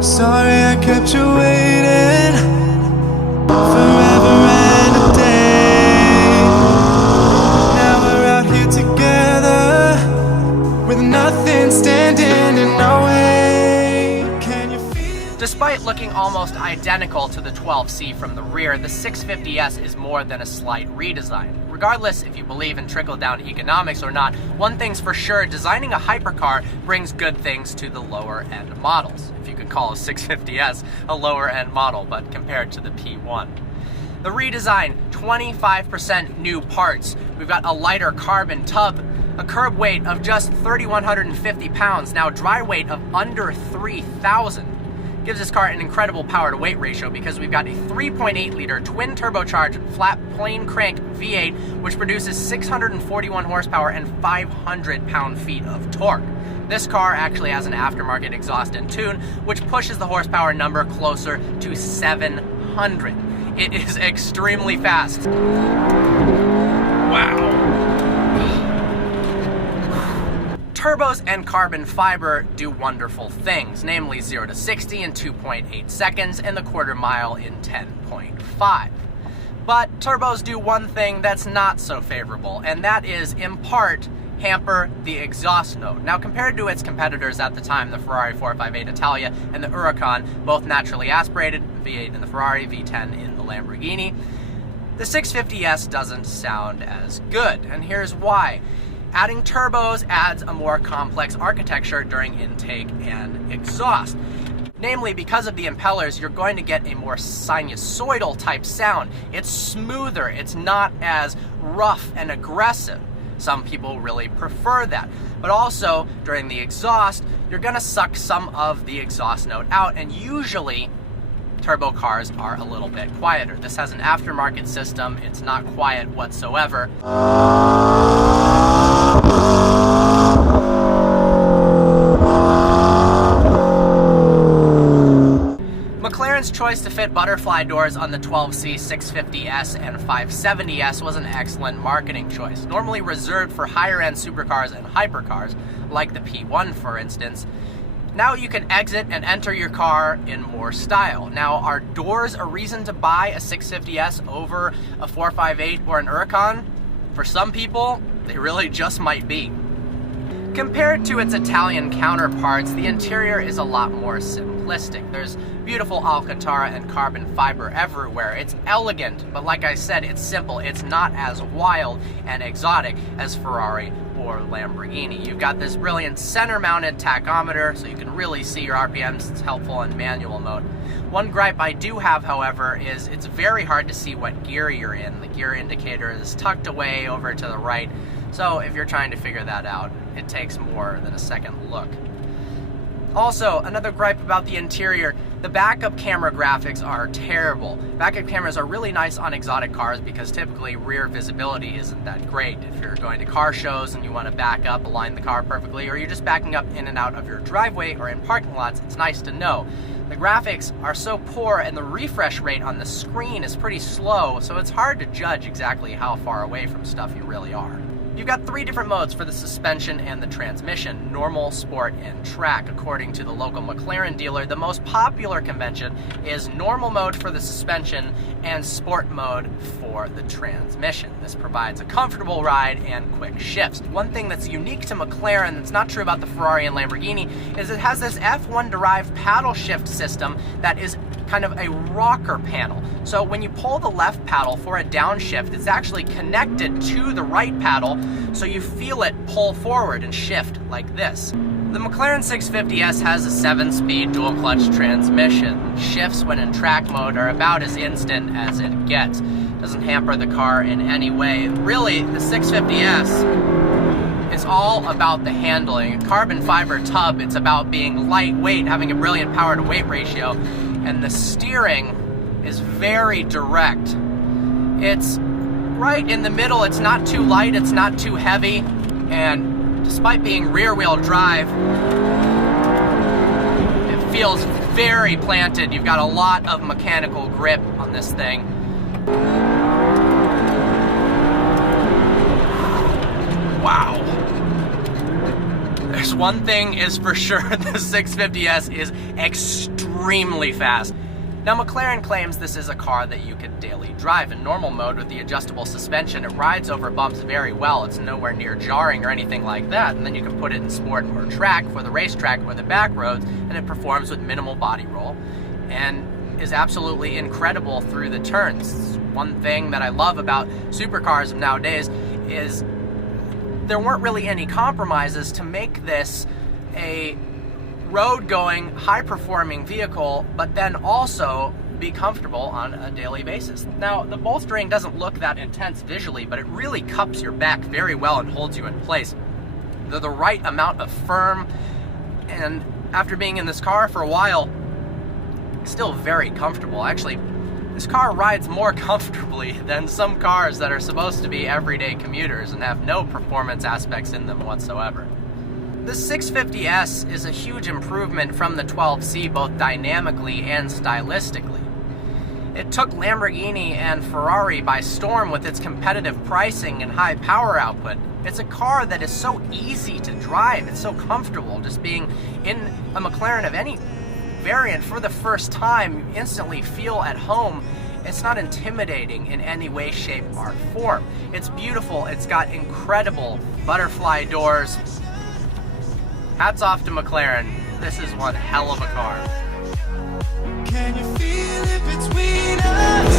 Sorry I kept you waiting forever and a day. Now we're out here together with nothing standing in our way. Can you feel? Despite looking almost identical to the 12C from the rear, the 650S is more than a slight redesign. Regardless if you believe in trickle-down economics or not, one thing's for sure, designing a hypercar brings good things to the lower-end models. If you could call a 650S a lower-end model, but compared to the P1. The redesign, 25% new parts. We've got a lighter carbon tub, a curb weight of just 3,150 pounds, now dry weight of under 3,000. Gives this car an incredible power to weight ratio because we've got a 3.8 liter twin turbocharged flat plane crank V8 which produces 641 horsepower and 500 pound-feet of torque. This car actually has an aftermarket exhaust and tune which pushes the horsepower number closer to 700. It is extremely fast. Wow. Turbos and carbon fiber do wonderful things, namely 0 to 60 in 2.8 seconds and the quarter mile in 10.5. But turbos do one thing that's not so favorable, and that is, in part, hamper the exhaust note. Now, compared to its competitors at the time, the Ferrari 458 Italia and the Huracan, both naturally aspirated, V8 in the Ferrari, V10 in the Lamborghini, the 650S doesn't sound as good, and here's why. Adding turbos adds a more complex architecture during intake and exhaust. Namely, because of the impellers, you're going to get a more sinusoidal type sound. It's smoother, it's not as rough and aggressive. Some people really prefer that. But also, during the exhaust, you're gonna suck some of the exhaust note out, and usually, turbo cars are a little bit quieter. This has an aftermarket system, it's not quiet whatsoever. McLaren's choice to fit butterfly doors on the 12C 650S and 570S was an excellent marketing choice. Normally reserved for higher-end supercars and hypercars, like the P1 for instance, now you can exit and enter your car in more style. Now, are doors a reason to buy a 650S over a 458 or an Huracan? For some people, they really just might be. Compared to its Italian counterparts, the interior is a lot more simplistic. There's beautiful Alcantara and carbon fiber everywhere. It's elegant, but like I said, it's simple. It's not as wild and exotic as Ferrari or Lamborghini. You've got this brilliant center-mounted tachometer, so you can really see your RPMs. It's helpful in manual mode. One gripe I do have, however, is it's very hard to see what gear you're in. The gear indicator is tucked away over to the right, so if you're trying to figure that out, it takes more than a second look. Also, another gripe about the interior, the backup camera graphics are terrible. Backup cameras are really nice on exotic cars because typically rear visibility isn't that great. If you're going to car shows and you want to back up, align the car perfectly, or you're just backing up in and out of your driveway or in parking lots, it's nice to know. The graphics are so poor and the refresh rate on the screen is pretty slow, so it's hard to judge exactly how far away from stuff you really are. You've got 3 different modes for the suspension and the transmission, normal, sport, and track. According to the local McLaren dealer, the most popular convention is normal mode for the suspension and sport mode for the transmission. This provides a comfortable ride and quick shifts. One thing that's unique to McLaren that's not true about the Ferrari and Lamborghini is it has this F1-derived paddle shift system that is kind of a rocker panel. So when you pull the left paddle for a downshift, it's actually connected to the right paddle, so you feel it pull forward and shift like this. The McLaren 650S has a 7-speed dual-clutch transmission. Shifts when in track mode are about as instant as it gets. Doesn't hamper the car in any way. Really, the 650S is all about the handling. A carbon fiber tub, it's about being lightweight, having a brilliant power to weight ratio, and the steering is very direct. It's right in the middle. It's not too light, it's not too heavy, and despite being rear-wheel drive, it feels very planted. You've got a lot of mechanical grip on this thing. Wow. There's one thing is for sure, the 650S is extremely fast. Now, McLaren claims this is a car that you could daily drive. In normal mode with the adjustable suspension, it rides over bumps very well. It's nowhere near jarring or anything like that. And then you can put it in sport or track for the racetrack or the back roads, and it performs with minimal body roll and is absolutely incredible through the turns. One thing that I love about supercars of nowadays is there weren't really any compromises to make this a road-going, high-performing vehicle, but then also be comfortable on a daily basis. Now, the bolstering doesn't look that intense visually, but it really cups your back very well and holds you in place. They're the right amount of firm, and after being in this car for a while, still very comfortable. Actually, this car rides more comfortably than some cars that are supposed to be everyday commuters and have no performance aspects in them whatsoever. The 650S is a huge improvement from the 12C, both dynamically and stylistically. It took Lamborghini and Ferrari by storm with its competitive pricing and high power output. It's a car that is so easy to drive. It's so comfortable just being in a McLaren of any variant for the first time. You instantly feel at home. It's not intimidating in any way, shape, or form. It's beautiful. It's got incredible butterfly doors. Hats off to McLaren. This is one hell of a car. Can you feel it between us?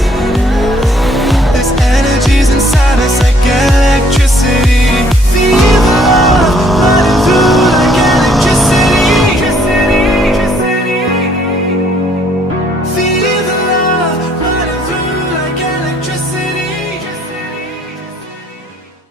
There's energies inside us like electricity. Fever.